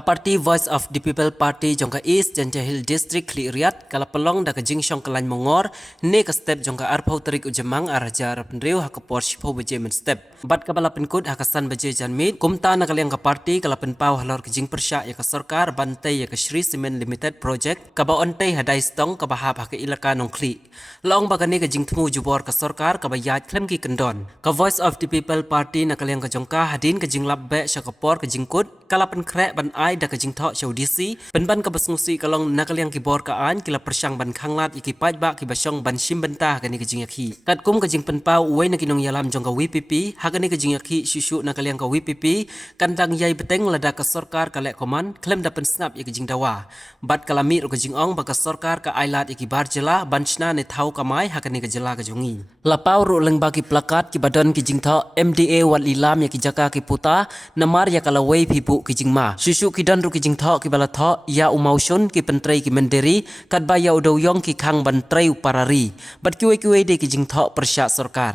Parti Voice of the People Party jongka East Janjahil District Kli Riat kala pelong da kajing syong kelan mongor ne ka step jongka arpau terik ujemang araja rapendriu hakapor shipho beje men step bat kabala penkut hakasan beje janmit kumta na kaliang ka parti kala penpau halor kajing persya ya ka sarkar bantai ya ka Shri Cement Limited Project kaba ontai hadai stong kaba hab hak ilaka nong Kli laong bagani kajing temu jubor ka sarkar kaba yat klem ki kendon ka Voice of the People Party na kaliang ka jongka hadin kajing labbe syakapor kajing kut kala penkrek ban ai da kajing thok show DC ban ka basngsi kalong nakaliang kibor ka an kila persyang ban khanglat iki paj ba ki basyong ban sim bentah kani kajing yakhi kat kum kajing penpau uai na kinong yalam jong ka WPP hakani kajing yakhi syusyu nakaliang ka WPP kandang yai beteng lada ka sarkar kalek koman klem da pen snap ya kajing dawa bat kalami ro kajing ong ba ka sarkar ka ailat iki bar jela ban chna ne thau kamai hakani ka jela ka jongi lapau ro leng bagi plakat ki badan kajing thok MDA wat lilam ya ki jaka ki puta namar ya kala wei pipu kijing ma susu kidan ru kijing thok ki bala thok ya umausun ki pentrei ki menderi kat ba ya udau yong ki khang bantrei uparari bat kiwe de kijing thok persya sarkar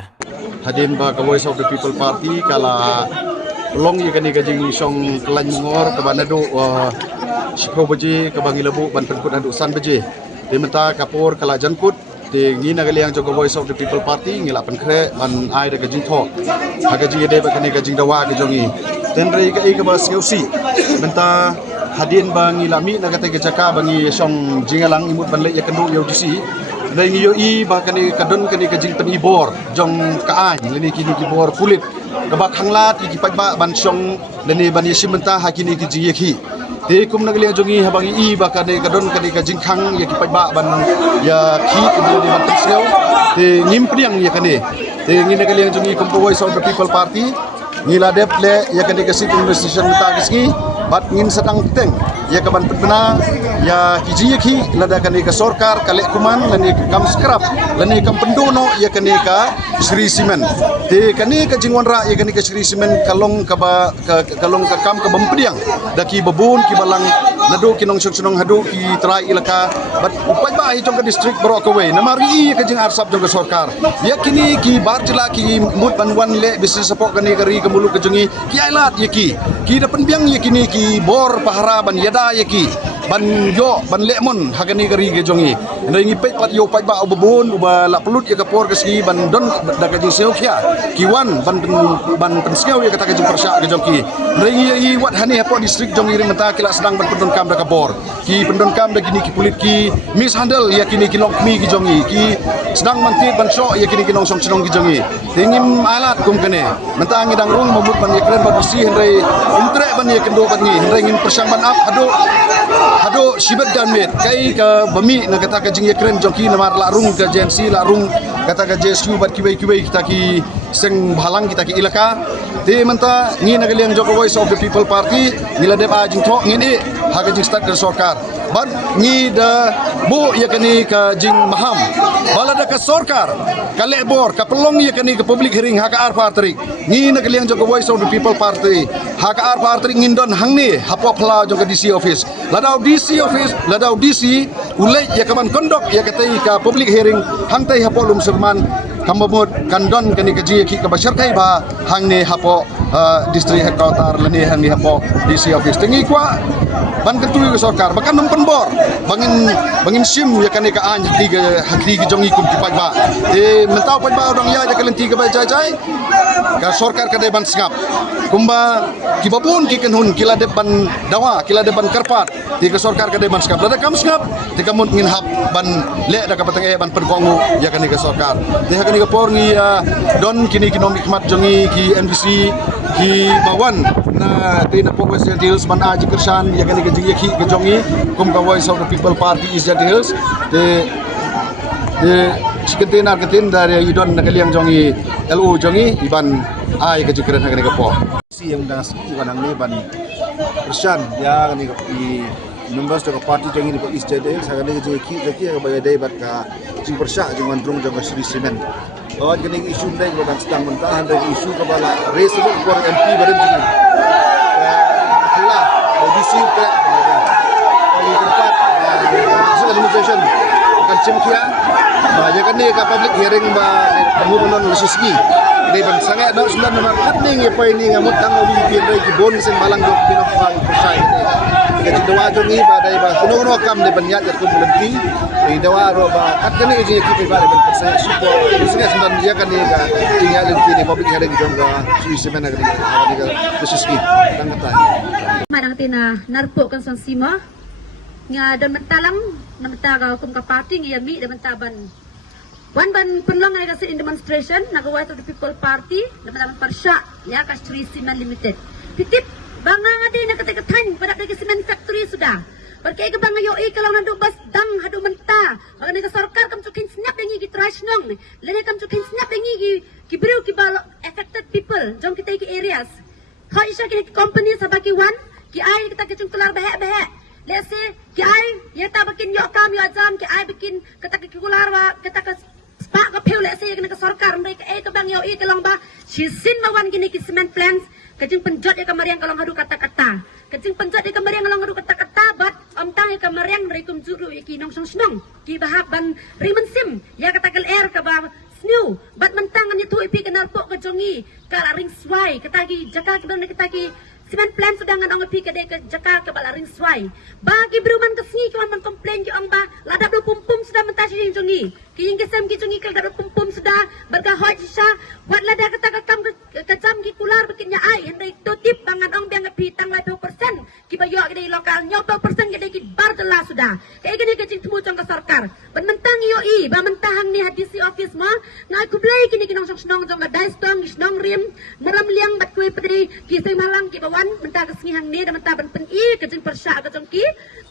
hadin ba ka Voice of the People Party kala long ye kani kajing song kelan mongor ka banado shiko beje ka bangi lebu ban penkut adu san beje dimenta kapur kala jankut te ngi nagali yang jogo Voice of the People Party ngila penkre ban ai de kajing thok hagaji de ba kani kajing dawa ke jongi tenrei ka ika ba seusi benta hadin bangi lami na kata ke jaka bangi song jingalang imut ban le ya kendu yo disi dai ngi yo i ba kani kadon kani kajing pen ibor jong ka an leni kini kibor kulit kabak hanglat ki paj ba ban song leni ban yesim benta hakini ki jiyeki te kum nagali jongi habangi i ba kani kadon kani kajing khang ya ki paj ba ban ya ki di ban tseu te ngim priang ya kani te ngi nagali jongi kum Voice of the People Party ngila deple ya kani kasih investigation ta kiski bat ngin sedang teng ya kaban pena ya kijiyeki lada kani ka sarkar kale kuman lani kam scrap lani kam pendono ya kani ka Shri Cement te kani ka jingwanra ya kani ka Shri Cement kalong ka ba kalong ka kam ka bempediang daki babun ki balang nadu kinong sunong hadu ki trai ilaka bat upai ba hi jong ka district Brokaway namari ka jing arsap jong ka sarkar ya kini ki barjela ki mut banwan le bisnes support kani kari kemulu ka jongi ki ailat ya ki dapan biang ya kini ki bor pahara ban yada ya ki ban yo ban lemon hagani gari ge jongi ngi pet pat yo pat ba obon uba la pelut ya kapor keski ban don da ka jing seo khia ki wan ban penskeu ya kata ka jing persya ge jongi ngi i wat hani hapo district jongi ring menta kila sedang ban pendon kam da kapor ki pendon kam da gini ki pulit ki mishandle ya kini ki lokmi ki jongi ki sedang manti ban syo ya kini ki nong song senong ki jongi tingim alat kum kene menta ngi dang rung mamut ban ya kren ba bersih hendrai intre ban ya kendo ban ni hendrai ngin persyang ban up hado sibat dan met kai ka bami na kata ka jing ekren jongki namar la rung ka JNC la rung kata ka JSU bat kibai kita ki seng bhalang kita ki ilaka te menta ni nagaliang joko Voice of the People Party ngila dep a jing thok ngin e ha ka jing start ka sarkar bat ni da bu ya kani ka jing maham balada ka sarkar ka lebor ka pelong ya kani ka public hearing ha ka ar partrik ni nagaliang joko Voice of the People Party ha ka ar partrik ngindon hangni hapo phla jong ka DC office ladau DC ulai ya kaman kondok ya katai ka public hearing hangtai hapo lum surman kamamut kandon kani kaji ki ka bashar kai ba hangne hapo district headquarter lani hangne hapo DC office tengi kwa ban ketui ke sarkar bahkan numpen bor bangin sim ya kani ka an hakri ki jongi kum ki ba te mentau paj ba orang ya ja kalenti ka ba jai ka sarkar ka de ban singap kumba ki babun ki kenhun kila de ban dawa kila de ban karpat ti ka sarkar ka de ban singap lada kam singap ti kamun ngin hap ban le da ka patang ban perkongu ya kani ka sarkar te hakani ka porni don kini kinom hikmat jongi ki MDC ki bawan na tina Voice of the Hills ban aji kersan ya kani ka jigi ki jongi kum ka Voice of the People Party is the Hills te chicken arketin dari idon nakaliang jongi LU jongi iban ai ka jikren hakani ka po si yang das iban ang ban kersan ya kani ka members of the party jongi di East Jade sakani ka jigi ka bayar dai bat ka jing persya jing mandrung jong Shri Cement और कने इशू नहीं को दास्तान बनता है hundred issue का वाला रेस वो पर MP बरन जी अल्लाह OBC का ये tempat administration akan cemkia ya kan ni ka public hearing ba kamu benon lesuski ni ban sangat dah sudah nomor 4 ni apa ini ngamut tang OBP ki bon sen malang dok pinok persai jongi badai ba kuno kam de banyat ya kun lenti dawa ro ba kat kene je ki ba de persen supo singa sendan dia kan ni ga tinggal lenti ni public ada di jonga suisi mana ga khusus ki tang kata madang tina narpo kan son sima nga dan mentalang na mentaga hukum ka party nga mi dan mentaban wan ban penlong nga kasi in demonstration nagawa to the people party na mentaban parsya ya ka Sri Cement Limited pitip banga nga di nakatikatan pada dari cement factory sudah perkaya ke banga yoi kalau nandu bas dang hadu menta banga ni ka sarkar kam cukin snap yang gi trash nong lene kam cukin snap yang gi beriu ki balo affected people jong kita ki areas ha isha ki company sabaki wan ki ai kita kecung kelar bahek let's say ki ai ya ta bikin yo kam yo jam ki ai bikin kata ki kular wa kata ka spa ka peu let's say kena ka sarkar mereka ke bang yo long ba sisin mawan gini ki cement plants kajing penjot ya kamariang kalau ngadu kata-kata kajing penjot ya kamariang kalau ngadu kata-kata bat om tang ya kamariang reikum juru ya ki nong snong ki bahab ban rimen sim ya kata kel air ka ba snew bat mentangan itu ipi kenal pok kejongi kala ring swai kata ki jaka kita ki cement plant sudah ngan ong pi ke jaka ke bala ring swai bagi beruman kesni ki man komplain ki ong ba lada do pum sudah mentasi jing jongi ki jing kesem ki jongi kal da pum sudah bergahoj sha wat lada kata kam kacam ki kular bikinnya ai hendai to tip bangan ong biang pi tang 2% ki bayo ke lokal nyo 2% ke ki bar dela sudah kayak gini ke jing temu jong ke sarkar ban mentang yo i ba mentahang ni hadisi office ma ngai ku blai kini ki nong snong jong ga dai stong snong rim meram liang bat kue pedri ki sei malang ki bawan mentah kesni hang ni dan mentah ban pen i ke jing persya ke jong ki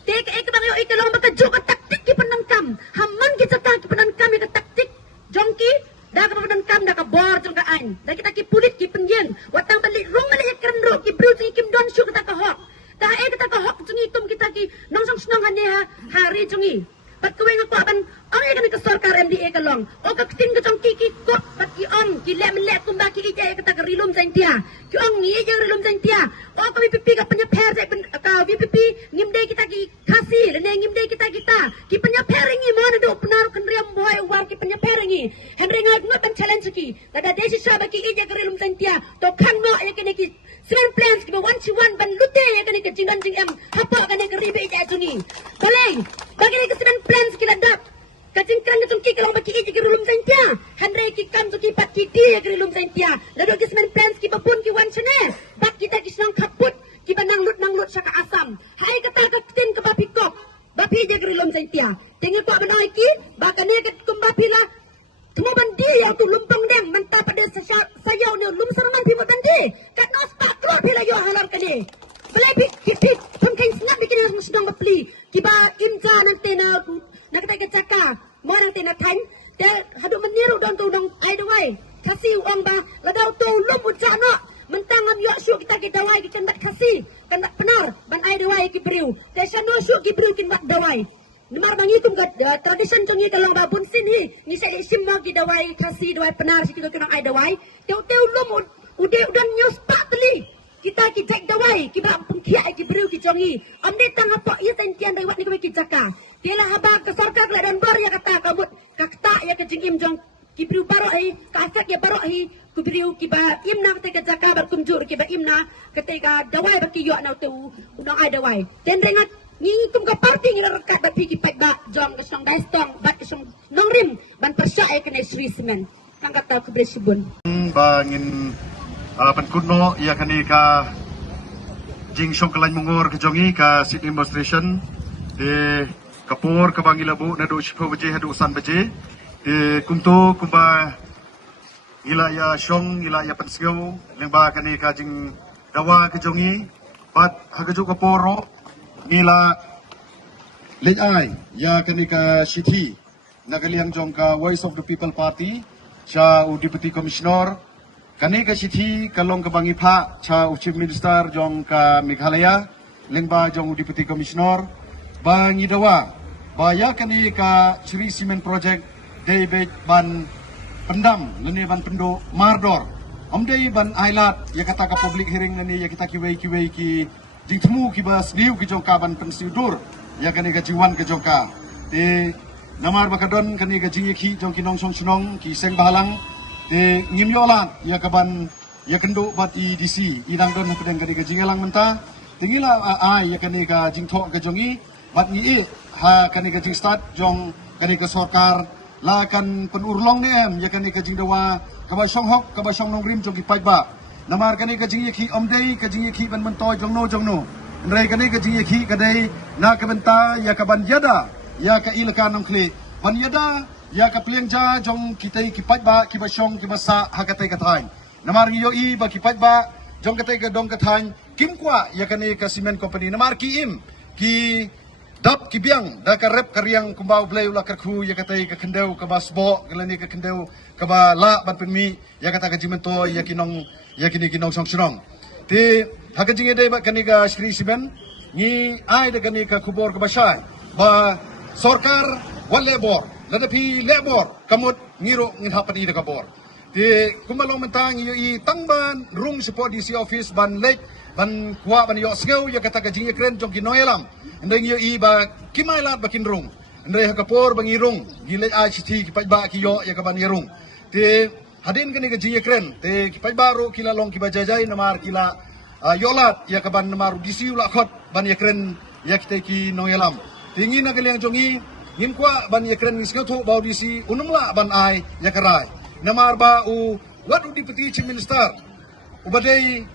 tek ek bang yo i ke long ba juk taktik ki penangkam hamman ki cakap ki penangkam ki taktik jongki dah kemudian kam dah kabor jong ka ain dah kita ki pulit ki penyen watang balik rong balik keren ro ki bru kim don syuk kita ka hok dah kita ka hok jungi tum kita ki nong song snong hanya hari jungi pat kowe ngaku aban ong kan ke sarkar MDA ka long o ka tin ka jong ki kop pat ki ong ki lem kum ba ki ija kita ka rilum zain tia ki ong ni ija rilum zain tia o ka pipi ka penya pher jai ka pipi ngimde kita ki khasi lene ngimde kita ki penya peringi mo na do penar kan riam boy war ki penya peringi hemre ngai ngot ban challenge ki dada desi saba ki ija ka rilum zain tia to khang no ya kene ki cement plants ki ba 1 ban lute ya kene ki jingan jing em hapa kene ka ribe ija jungi boleh bagi ni ke cement plants ki ladap kacing kerang ke cungki kalau baki iji ke rilum zain tia handrai ki kam cuki pat ki dia ke rilum zain tia lalu ki cement plants ki babun ki wan chene bak kita ki senang kaput ki banang lut saka asam hai kata ka tin ke bapi kop bapi je ke rilum zain tia tengok ko banoi ki bakane ke kumbapi la temu bandi ya tu lumpang deng menta pada sayau ni lum sarman pi bandi kat nos pak keluar pila yo halar kene beli ki pun kain snap bikin sedang beli ki ba imja nanti na kita caka mo nang tinathan te hadu meniru don tu dong ai dawai kasih uang ba ladau tu lum ucano mentangan yo syuk kita ki dawai ki kendak kasih kendak penar ban ai dawai ki briu te sano syuk ki briu kin bak dawai Nimar bangi kum kat tradition jongi kalau babun sini ni saya sim mo ki dawai kasih dawai penar si kita kenang ai dawai teu lum ude udan nyos patli kita ki jek dawai ki ba pungkia ki briu ki jongi amde tang apa ia tentian dawai ni ki jaka Tela habak ke sarkar la dan bar ya kata kabut kakta ya ke jingim jong kibriu baro ai ka afek ya baro ai kubriu ki ba imna ke jaka bar kumjur ki ba imna ketika dawai ba ki yo na tu udang ai dawai ten rengat ni kum ka party ni rekat ba pi ki pek ba jong ke song dai stong ba song nong rim ban persya ai ke Sri Cement kang kata kubri subun bangin penkuno ya kani ka jing song kelan mungor ke jongi ka sit demonstration kapur ke bangi labu nadu shipo baje hadu usan baje kumto kumba ila ya shong ila ya pensiu lengba kani ka jing dawa ke jongi bat hagaju kaporo ila lejai ya kani ka city nagaliang jong ka Voice of the People Party cha deputy commissioner kani ka city kalong ka bangi pha cha chief minister jong ka Meghalaya lengba jong deputy commissioner bangi dawa baya kani ka Sri Cement project David ban pendam leni ban pendo mardor amdei ban ailat ya kata ka public hearing nani ya kita kiwei ki jingtemu ki bas liu ki jongka ban pensidur ya kani ka jiwan ke jongka te namar bakadon kani ka jingi ki jongki nong song sunong ki seng balang te ngimyolan ya ka ban ya kendo bat i DC idang don pedang kani ka jingelang menta tingila ya kani ka jingtho ka jongi bat ni ha kani ka jing start jong kani ka sarkar la kan penurlong ni ya kani ka jing dawa ka ba song hok ka ba song nong rim jong ki pai ba namar kani ka jing ki omdei ka jing ki ban man toy jong no nrai kani ka jing ki ka dei na ka benta ya ka ban yada ya ka ilka nong kli ban yada ya ka pliangja jong kitai ki pai ba ki ba song ki ba sa ha ka tai ka thai namar ngi yo i ba ki pai ba jong katai ka dong kathany kim kwa ya kani ka cement company namar ki im ki dap ki biang da ka rep karyang kumbau blay ula karku ya katai ka kendeu ka basbo galani ka kendeu ka ba la ban penmi ya kata ka jimento ya kini kinong song surong ti haka jinge dei ba kani ka Shri Simen ni ai da kani ka kubor ka basai ba sarkar wal lebor ladapi lebor kamut ngiro ngin hapani da kabor di kumalong mentang i tangban rung support DC office ban lek ban kuwa ban yo sngeu ya kata ka jinge kren jong kinoelam ndeng yo i ba kimailat bakin rung ndeng hakapor bang irung gile ICT ki ba ki yo ya ka ban irung te hadin kani ka jinge kren te ki baru kila long ki bajajai namar kila yolat ya ka ban namar DC ula khot ban ya kren ya kita ki noelam tingi na kali yang jongi ngim kwa ban ya kren sngeu tho bau DC unumla ban ai ya karai namar ba u wadu deputy chief minister ubadai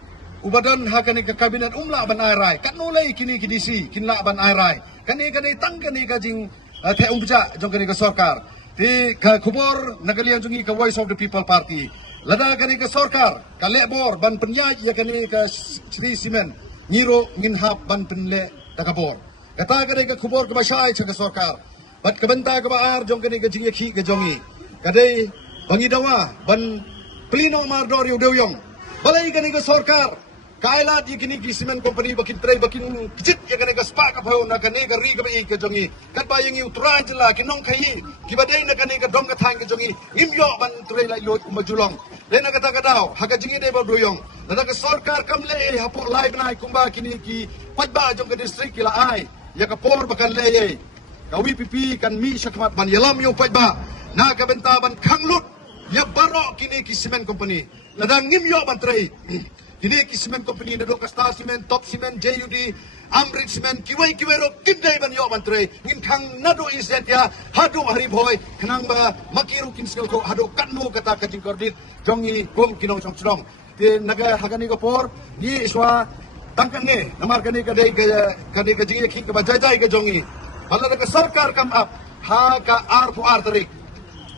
ubadan hakani ka kabinet umla ban airai kanulai kini kidisi kinla ban airai kani tang kani ka jing the umbja jong kani ka sarkar ti ka khubor nagalian jungi ka voice of the people party lada kani ka sarkar ka lebor ban penyaj ya kani ka Shri Simen ngiro nginhap ban penle takabor kata kani ka khubor ka basai ka sarkar bat ka benta ka baar jong kani ka jing yakhi ka jongi kadai bangi dawa ban plino mardor yu dewyong balai kani ka sarkar kailat ikini ki cement company bakin tray bakin kicit ya kani ka spa ka phau na kani ka ri ka bai ka jongi kat ba yang utran jela kinong khai ki badai na kani ka dom ka thang ka jongi im yo ban tray lai lot majulong le na kata ka daw haga jingi de ba doyong na ka sarkar kamle hapur lai banai kumba kini ki pajba jong ka district kila ai ya ka por bakan le ka WPP kan mi syakmat ban yalam yo pajba na ka benta ban khanglut ya baro kini ki cement company ladang ngim yo ban tray kini ki cement company na do kasta cement top cement JUD amrit cement kiwai ro kindai ban yo ban tray ngin khang nado iset ya hadu hari boy khnang ba makiru kin skel ko hadu kanno kata ka jing kordit jongi kum kinong chong chong te naga hagani ko por ni iswa tangkang nge namar kani ka dei ka jing ki ka bajai ka jongi bala ka sarkar kam up ha ka R4R tarik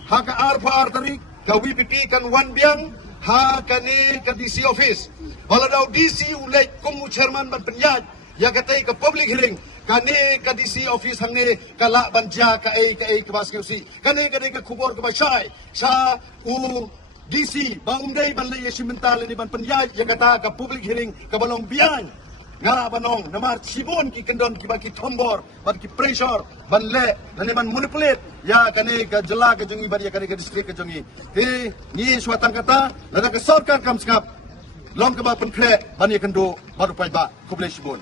ha ka R4R tarik ka WPP kan wan biang ha kani ka DC office wala daw DC ulay kumu chairman ban penyaj ya katai ka public hearing kani ka DC office hangne kala banja ka ai ka baskeusi kani ka kubor ka basai sa u DC baumdai ban lay simental ni ban penyaj ya kata ka public hearing ka balong biang nga banong namar sibon ki kendon ki baki tombor ban ki pressure ban le nani ban manipulate ya kani ka jela ka jongi ban ya kani ka district ka jongi ni suatang kata lada ka sarkar kam skap long ka ba pen kre ban ya kendo baru pai ba kublai sibon